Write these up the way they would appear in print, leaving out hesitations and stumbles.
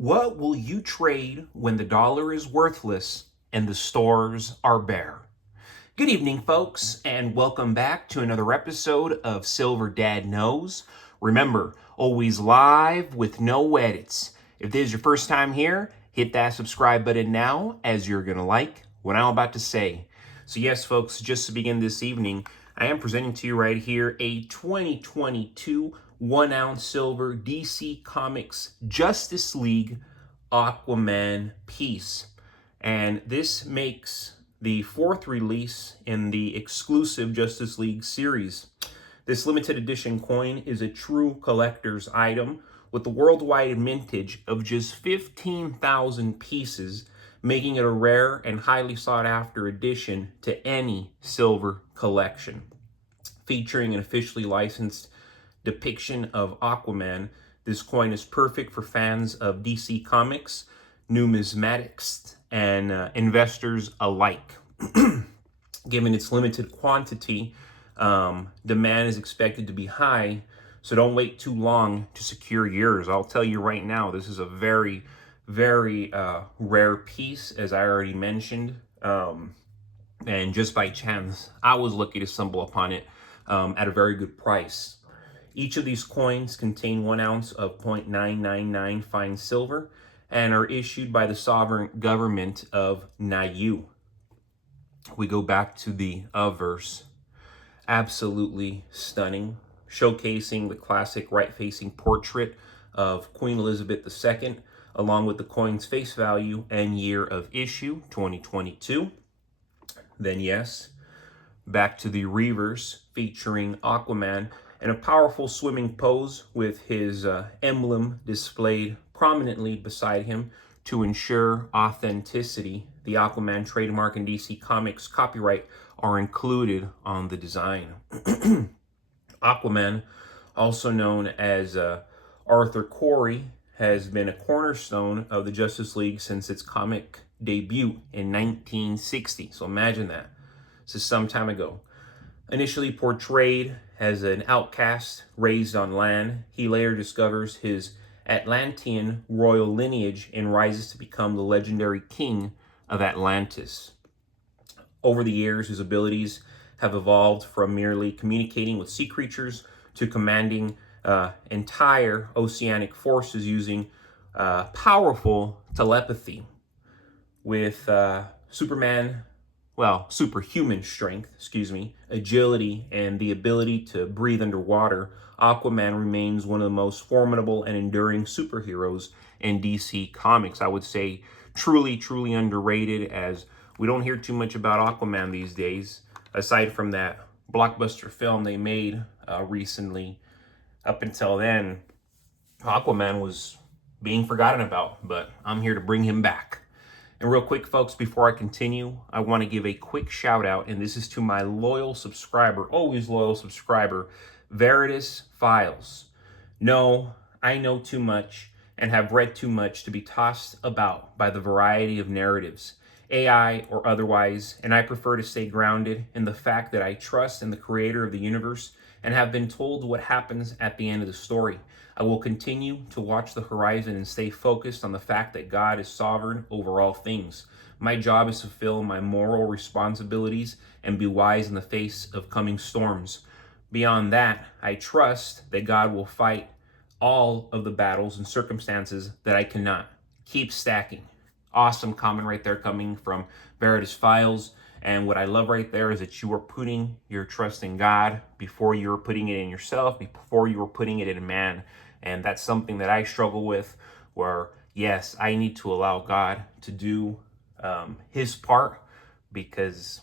What will you trade when the dollar is worthless and the stores are bare? Good evening, folks, and welcome back to another episode of Silver Dad Knows. Remember, always live with no edits. If this is your first time here, hit that subscribe button now, as you're going to like what I'm about to say. So yes, folks, just to begin this evening, I am presenting to you right here a 2022 1-ounce silver DC Comics Justice League Aquaman piece. And this makes the fourth release in the exclusive Justice League series. This limited edition coin is a true collector's item with the worldwide mintage of just 15,000 pieces, making it a rare and highly sought after addition to any silver collection. Featuring an officially licensed depiction of Aquaman, this coin is perfect for fans of DC Comics, numismatics, and investors alike. Given its limited quantity, demand is expected to be high, so don't wait too long to secure yours. I'll tell you right now, this is a very, very rare piece, as I already mentioned. And just by chance, I was lucky to stumble upon it at a very good price. Each of these coins contain 1 ounce of 0.999 fine silver and are issued by the sovereign government of Niue. We go back to the verse. Absolutely stunning, showcasing the classic right-facing portrait of Queen Elizabeth II, along with the coin's face value and year of issue, 2022. Then yes, back to the reverse, featuring Aquaman in a powerful swimming pose with his emblem displayed prominently beside him to ensure authenticity. The Aquaman trademark and DC Comics copyright are included on the design. Aquaman, also known as Arthur Curry, has been a cornerstone of the Justice League since its comic debut in 1960. So imagine that. This is some time ago. Initially portrayed as an outcast raised on land, he later discovers his Atlantean royal lineage and rises to become the legendary king of Atlantis. Over the years, his abilities have evolved from merely communicating with sea creatures to commanding entire oceanic forces using powerful telepathy. With superhuman strength, agility, and the ability to breathe underwater, Aquaman remains one of the most formidable and enduring superheroes in DC Comics. I would say truly, truly underrated, as we don't hear too much about Aquaman these days, aside from that blockbuster film they made recently. Up until then, Aquaman was being forgotten about, but I'm here to bring him back. And real quick, folks, before I continue, I want to give a quick shout out, and this is to my loyal subscriber, always loyal subscriber, Veritas Files. No, I know too much and have read too much to be tossed about by the variety of narratives, AI or otherwise, and I prefer to stay grounded in the fact that I trust in the creator of the universe and have been told what happens at the end of the story. I will continue to watch the horizon and stay focused on the fact that God is sovereign over all things. My job is to fulfill my moral responsibilities and be wise in the face of coming storms. Beyond that, I trust that God will fight all of the battles and circumstances that I cannot. Keep stacking. Awesome comment right there coming from Veritas Files. And what I love right there is that you are putting your trust in God before you're putting it in yourself, before you are putting it in man. And that's something that I struggle with, where, yes, I need to allow God to do his part, because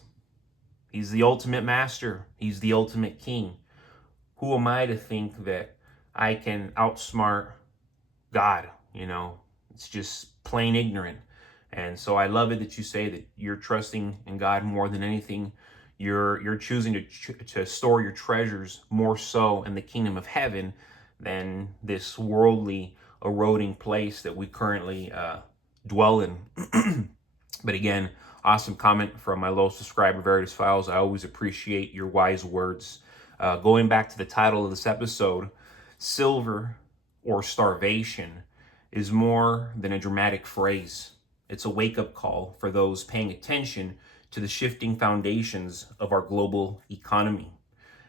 he's the ultimate master. He's the ultimate king. Who am I to think that I can outsmart God? It's just plain ignorant. And so I love it that you say that you're trusting in God more than anything. You're choosing to store your treasures more so in the kingdom of heaven than this worldly, eroding place that we currently dwell in. But again, awesome comment from my loyal subscriber, Veritas Files. I always appreciate your wise words. Going back to the title of this episode, Silver or Starvation. is more than a dramatic phrase. It's a wake-up call for those paying attention to the shifting foundations of our global economy.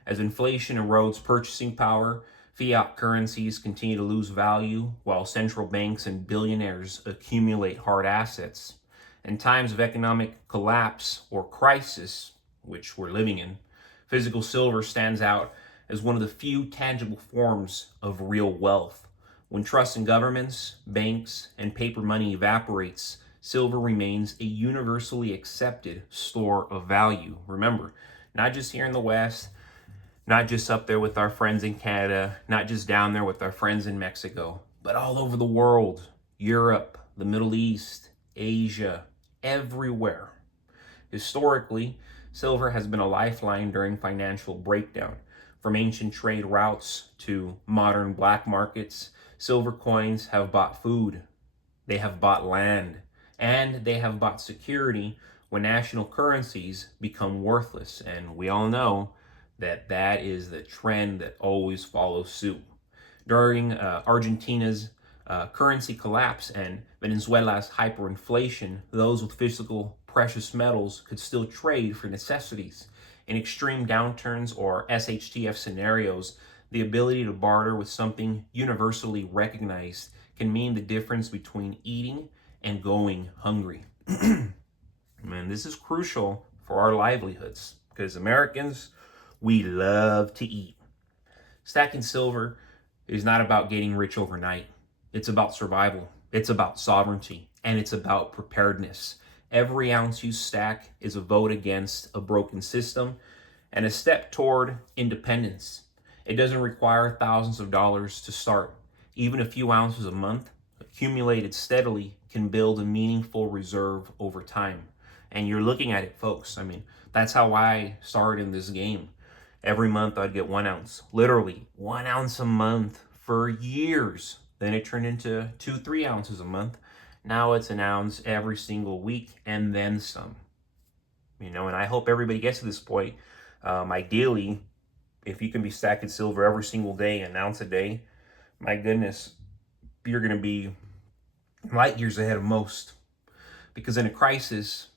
As inflation erodes purchasing power, fiat currencies continue to lose value while central banks and billionaires accumulate hard assets. In times of economic collapse or crisis, which we're living in, physical silver stands out as one of the few tangible forms of real wealth. When trust in governments, banks, and paper money evaporates, silver remains a universally accepted store of value. Remember, not just here in the West, not just up there with our friends in Canada, not just down there with our friends in Mexico, but all over the world, Europe, the Middle East, Asia, everywhere. Historically, silver has been a lifeline during financial breakdown. From ancient trade routes to modern black markets, silver coins have bought food, they have bought land, and they have bought security when national currencies become worthless. And we all know that that is the trend that always follows suit. During Argentina's currency collapse and Venezuela's hyperinflation, those with physical precious metals could still trade for necessities. In extreme downturns or SHTF scenarios, the ability to barter with something universally recognized can mean the difference between eating and going hungry. Man, this is crucial for our livelihoods because Americans, we love to eat. Stacking silver is not about getting rich overnight. It's about survival. It's about sovereignty. And it's about preparedness. Every ounce you stack is a vote against a broken system and a step toward independence. It doesn't require thousands of dollars to start. Even a few ounces a month, accumulated steadily, can build a meaningful reserve over time. And you're looking at it, folks. I mean, that's how I started in this game. Every month I'd get 1 ounce, literally 1 ounce a month for years. Then it turned into 2-3 ounces a month. Now it's an ounce every single week and then some. And I hope everybody gets to this point. Ideally, if you can be stacking silver every single day, an ounce a day, my goodness, you're going to be light years ahead of most. Because in a crisis,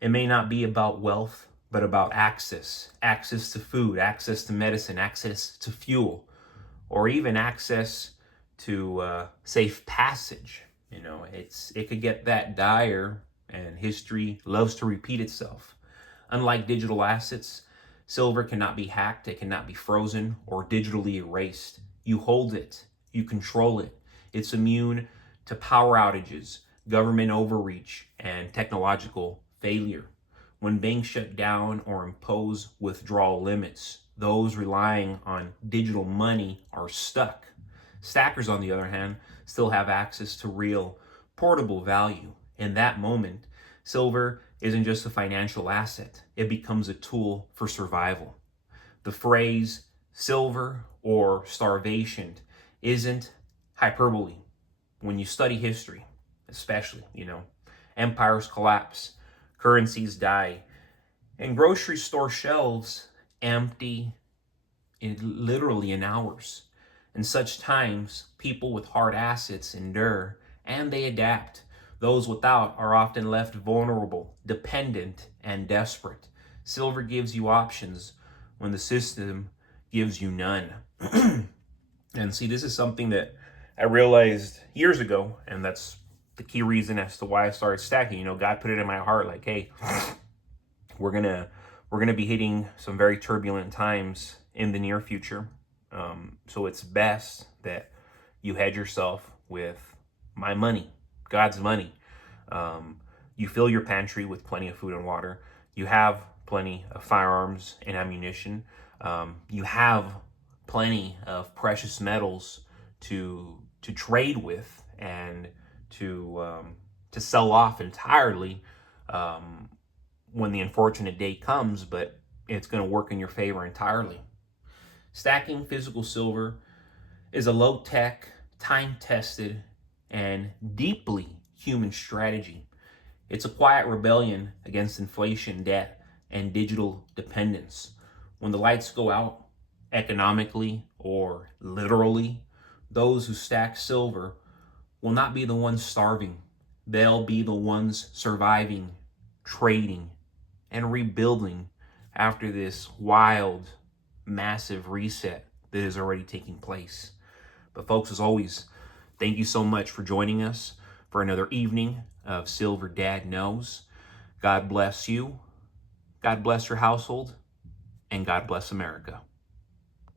it may not be about wealth, but about access to food, access to medicine, access to fuel, or even access to safe passage. It could get that dire, and history loves to repeat itself. Unlike digital assets, silver cannot be hacked, it cannot be frozen or digitally erased. You hold it, you control it. It's immune to power outages, government overreach, and technological failure. When banks shut down or impose withdrawal limits, those relying on digital money are stuck. Stackers, on the other hand, still have access to real, portable value. In that moment, silver isn't just a financial asset, it becomes a tool for survival. The phrase silver or starvation isn't hyperbole. When you study history, especially, empires collapse, currencies die, and grocery store shelves empty literally in hours. In such times, people with hard assets endure and they adapt. Those without are often left vulnerable, dependent, and desperate. Silver gives you options when the system gives you none. And see, this is something that I realized years ago, and that's the key reason as to why I started stacking. God put it in my heart, like, hey, we're gonna be hitting some very turbulent times in the near future. So it's best that you hedge yourself with my money, God's money. You fill your pantry with plenty of food and water. You have plenty of firearms and ammunition. You have plenty of precious metals to trade with and to sell off entirely when the unfortunate day comes, but it's going to work in your favor entirely. Stacking physical silver is a low-tech, time-tested, and deeply human strategy. It's a quiet rebellion against inflation, debt, and digital dependence. When the lights go out, economically or literally, those who stack silver will not be the ones starving. They'll be the ones surviving, trading, and rebuilding after this wild, massive reset that is already taking place. But folks, as always, thank you so much for joining us for another evening of Silver Dad Knows. God bless you, God bless your household, and God bless America.